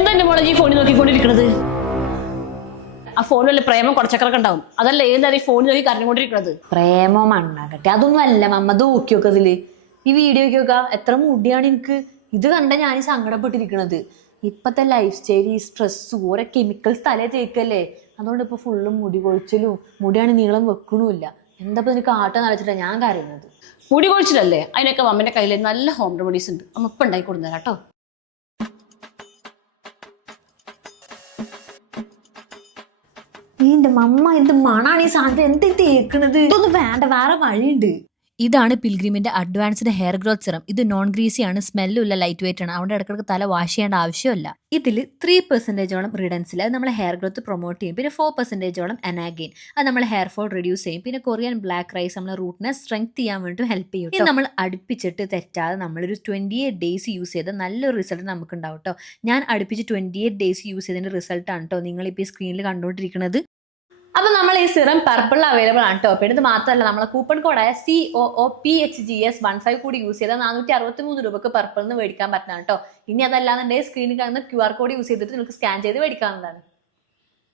എന്താ എന്റെ മോളെ ഈ ഫോണിൽ നോക്കിക്കൊണ്ടിരിക്കണത്? ആ ഫോണിൽ പ്രേമം കുറച്ചക്കറൊക്കെ ഉണ്ടാവും. അതല്ല ഏതായാലും ഈ ഫോണിൽ നോക്കി കരഞ്ഞുകൊണ്ടിരിക്കണത്. പ്രേമോ മണ്ണാകട്ടെ, അതൊന്നും അല്ല മമ്മ. ഇത് നോക്കിയൊക്കെ ഇതില് ഈ വീഡിയോ നോക്കിയൊക്കെ എത്ര മുടിയാണ് എനിക്ക്. ഇത് കണ്ട ഞാൻ സങ്കടപ്പെട്ടിരിക്കണത്. ഇപ്പത്തെ ലൈഫ് സ്റ്റൈൽ, ഈ സ്ട്രെസ്, ഓരോ കെമിക്കൽസ് തലേ തേക്കല്ലേ. അതുകൊണ്ട് ഇപ്പൊ ഫുള്ളും മുടി കൊഴിച്ചിലും, മുടിയാണ് നീളം വെക്കണമില്ല. എന്താ ഇപ്പൊ എനിക്ക് ആട്ടം നനച്ചിട്ടാണ് ഞാൻ കരയുന്നത്. മുടി കൊഴിച്ചിലല്ലേ, അതിനൊക്കെ അമ്മന്റെ കയ്യിൽ നല്ല ഹോം റെമഡീസ് ഉണ്ട്. അമ്മ ഇപ്പൊ ഉണ്ടാക്കി കൊടുത്തരാം കേട്ടോ. എന്റെ മമ്മ, എന്ത് മണാണ് ഈ സാധനത്തിന്. എന്ത് തേക്കണത്? ഇതൊന്നും വേണ്ട, വേറെ വഴിയുണ്ട്. ഇതാണ് പിൽഗ്രിമിന്റെ അഡ്വാൻസ്ഡ് ഹെയർ ഗ്രോത്ത് സിറം. ഇത് നോൺ ഗ്രീസി ആണ്, സ്മെല്ലും ലൈറ്റ് വെയിറ്റ് ആണ്. അവിടെ ഇടയ്ക്കിടയ്ക്ക് തല വാഷ് ചെയ്യേണ്ട ആവശ്യമില്ല. ഇതിൽ 3% റിഡൻസിൽ അത് നമ്മളെ ഹെയർ ഗ്രോത്ത് പ്രൊമോട്ട് ചെയ്യും. പിന്നെ 4% അനാഗെയിൻ, അത് നമ്മളെ ഹെയർ ഫോൾ റിഡ്യൂസ് ചെയ്യും. പിന്നെ കൊറിയൻ ബ്ലാക്ക് റൈസ് നമ്മളെ റൂട്ടിനെ സ്ട്രെങ്ത് ചെയ്യാൻ വേണ്ടി ഹെൽപ്പ് ചെയ്യും. ഇത് നമ്മൾ അടുപ്പിച്ചിട്ട് തെറ്റാതെ നമ്മളൊരു 28 ഡേയ്സ് യൂസ് ചെയ്ത് നല്ലൊരു റിസൾട്ട് നമുക്ക് ഉണ്ടാവും കേട്ടോ. ഞാൻ അടുപ്പിച്ച് 28 ഡേയ്സ് യൂസ് ചെയ്തതിന്റെ റിസൾട്ടാണ് കേട്ടോ നിങ്ങളിപ്പോൾ ഈ സ്ക്രീനിൽ കണ്ടുകൊണ്ടിരിക്കുന്നത്. അപ്പൊ നമ്മൾ ഈ സിറം പർപ്പിളിൽ അവൈലബിൾ ആണ് കേട്ടോ. പിന്നെ ഇത് മാത്രമല്ല, നമ്മളെ കൂപ്പൺ കോഡായ COOPHGS15 കൂടി യൂസ് ചെയ്താൽ 463 രൂപക്ക് പർപ്പിളിൽ നിന്ന് മേടിക്കാൻ പറ്റുന്നതാണ് കേട്ടോ. ഇനി അതല്ലാന്നുണ്ടെങ്കിൽ സ്ക്രീനിൽ കാണുന്ന QR കോഡ് യൂസ് ചെയ്തിട്ട് നിങ്ങൾക്ക് സ്കാൻ ചെയ്ത് മേടിക്കാവുന്നതാണ്.